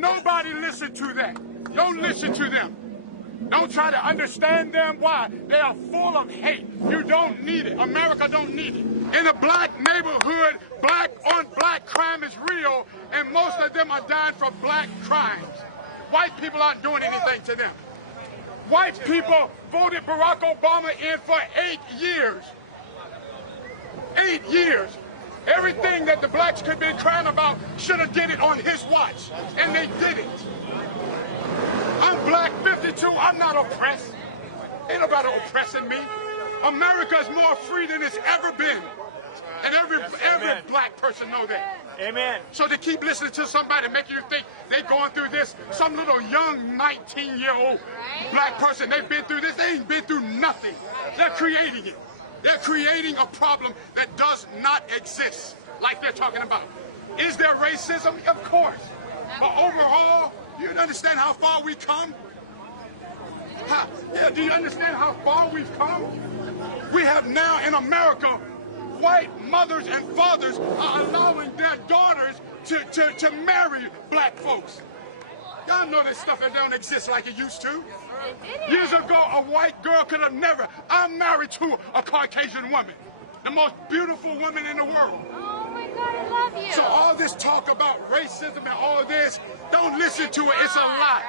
Nobody listen to that. Don't listen to them. Don't try to understand them. Why? They are full of hate. You don't need it. America don't need it. In a black neighborhood, black on black crime is real, and most of them are dying for black crimes. White people aren't doing anything to them. White people voted Barack Obama in for 8 years. 8 years. Everything that the blacks could be crying about should have did it on his watch, and they didn't. I'm black, 52, I'm not oppressed. Ain't nobody oppressing me. America is more free than it's ever been. And every black person know that. Amen. So to keep listening to somebody making you think they going through this, some little young 19-year-old black person, they've been through this, they ain't been through nothing. They're creating it. They're creating a problem that does not exist, like they're talking about. Is there racism? Of course. But overall, do you understand how far we've come? Yeah, do you understand how far we've come? We have now in America, white mothers and fathers are allowing their daughters to marry black folks. Y'all know this stuff that don't exist like it used to. Years ago, a white girl could have never. I'm married to a Caucasian woman, the most beautiful woman in the world. Oh my God, I love you. So all this talk about racism and all this, don't listen to it. It's a lie.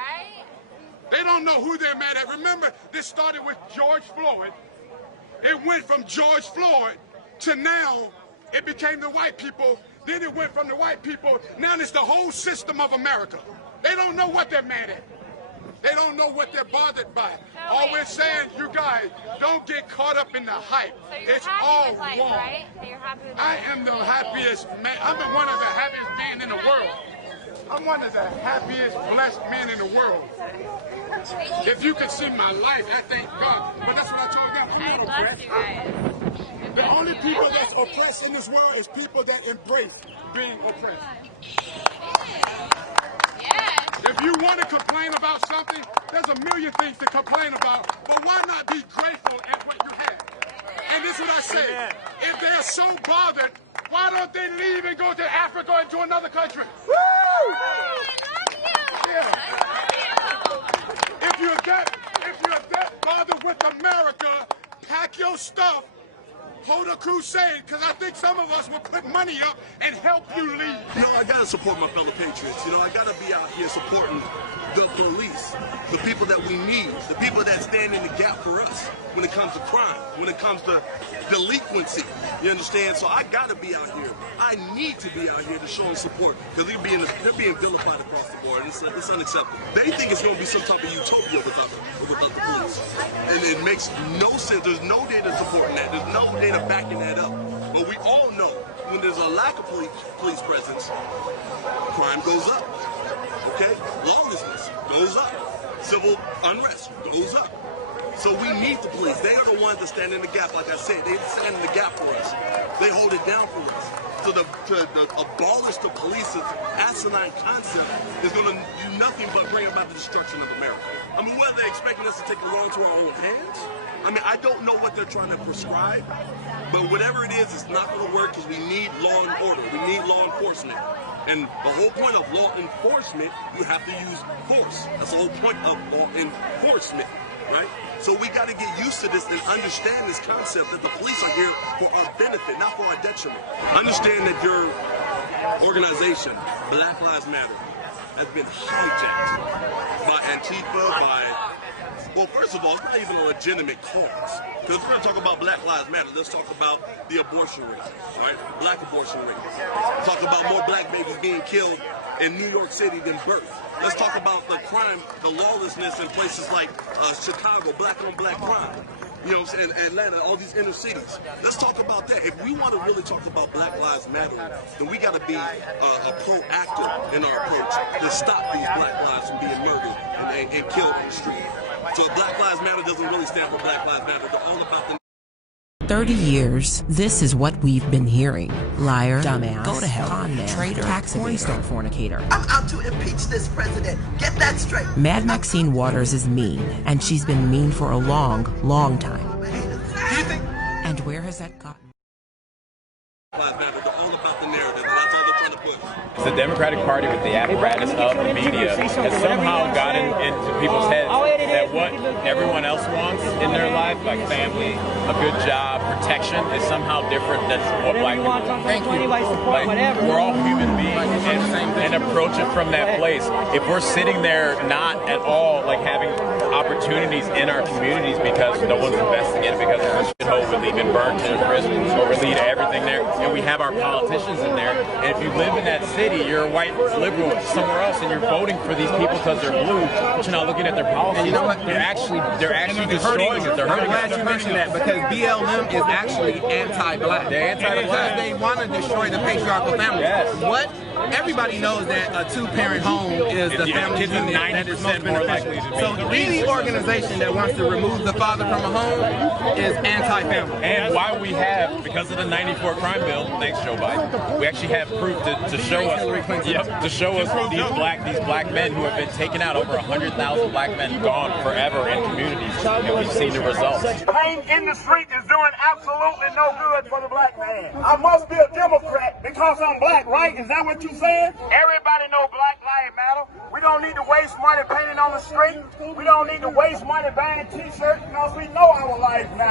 They don't know who they're mad at. Remember, this started with George Floyd. It went from George Floyd to now it became the white people. Then it went from the white people. Now it's the whole system of America. They don't know what they're mad at. They don't know what they're bothered by. All we're saying, you guys, don't get caught up in the hype. So you're it's happy all with life, wrong. right? So you're happy with I life. am the happiest man. I'm one of the happiest men in the world. I'm one of the happiest, blessed men in the world. If you could see my life, I thank God. But that's what I told them. I'm not oppressed. You guys. The only people that's oppressed in this world is people that embrace being oppressed. If you want to complain about something, there's a million things to complain about, but why not be grateful at what you have? And this is what I say. Amen. If they're so bothered, why don't they leave and go to Africa and to another country? Woo! I love you. Yeah. If you're that bothered with America, pack your stuff, hold a crusade, because I think some of us will put money up and help you leave. You know, I gotta support my fellow patriots. You know, I gotta be out here supporting the police, the people that we need, the people that stand in the gap for us when it comes to crime, when it comes to delinquency. You understand? So I gotta be out here. I need to be out here to show them support, because they're being vilified across the board, and it's unacceptable. They think it's gonna be some type of utopia without the police, and it makes no sense. There's no data supporting that. There's no data backing that up. But we all know when there's a lack of police presence, crime goes up. Okay? Lawlessness goes up. Civil unrest goes up. So we need the police. They are the ones that stand in the gap. Like I said, they stand in the gap for us. They hold it down for us. So to abolish the police's asinine concept is going to do nothing but bring about the destruction of America. I mean, what are they expecting us to take the law into our own hands? I mean, I don't know what they're trying to prescribe, but whatever it is, it's not going to work, because we need law and order. We need law enforcement. And the whole point of law enforcement, you have to use force. That's the whole point of law enforcement, right? So we got to get used to this and understand this concept that the police are here for our benefit, not for our detriment. Understand that your organization, Black Lives Matter, has been hijacked by Antifa, well, first of all, it's not even a legitimate cause. Because if we're going to talk about Black Lives Matter, let's talk about the abortion rate, right? Black abortion rate. Talk about more black babies being killed in New York City than birth. Let's talk about the crime, the lawlessness in places like Chicago, black-on-black crime. You know what I'm saying? Atlanta, all these inner cities. Let's talk about that. If we want to really talk about Black Lives Matter, then we got to be proactive in our approach to stop these black lives from being murdered and killed in the street. So Black Lives Matter doesn't really stand for Black Lives Matter. They're all about the 30 years, this is what we've been hearing. Liar, dumbass, go to hell, con man, traitor, tax evader, fornicator. I'm out to impeach this president. Get that straight. Mad Maxine Waters is mean, and she's been mean for a long, long time. And where has that gotten? Lives Matter. They're all about the narrative, and that's all they're trying to push. It's the Democratic party with the apparatus of the media has somehow gotten into people's heads that what everyone else wants in their life, like family, a good job, protection, is somehow different than what black people want. Thank you. Like, we're all human beings and approach it from that place. If we're sitting there not at all like having opportunities in our communities because no one's investing in it, because of the shithole we leave in Burlington prison, or we leave everything there, and we have our politicians in there, and if you live in that city, you're a white liberal somewhere else, and you're voting for these people because they're blue, but you're not looking at their policies. And you know what? They're actually destroying it. They're hurting I'm glad you mentioned that, because BLM is actually anti-black. They're anti-black. Because they want to destroy the patriarchal family. Yes. What? Everybody knows that a two-parent home is the family kids are unit that is most 90% more likely beneficial. to be. So any organization that wants to remove the father from a home is anti-family. And why we have, because of the '94 crime bill, thanks Joe Biden, we actually have proof to show us, to show us these black men who have been taken out, over 100,000 black men gone forever in communities, and we've seen the results. Pain in the street is doing absolutely no good for the black man. I must be a Democrat because I'm black, right? Is that what you're saying? Everybody know Black Lives Matter. We don't need to waste money painting on the street. We don't need to waste money buying t-shirts because we know our lives matter.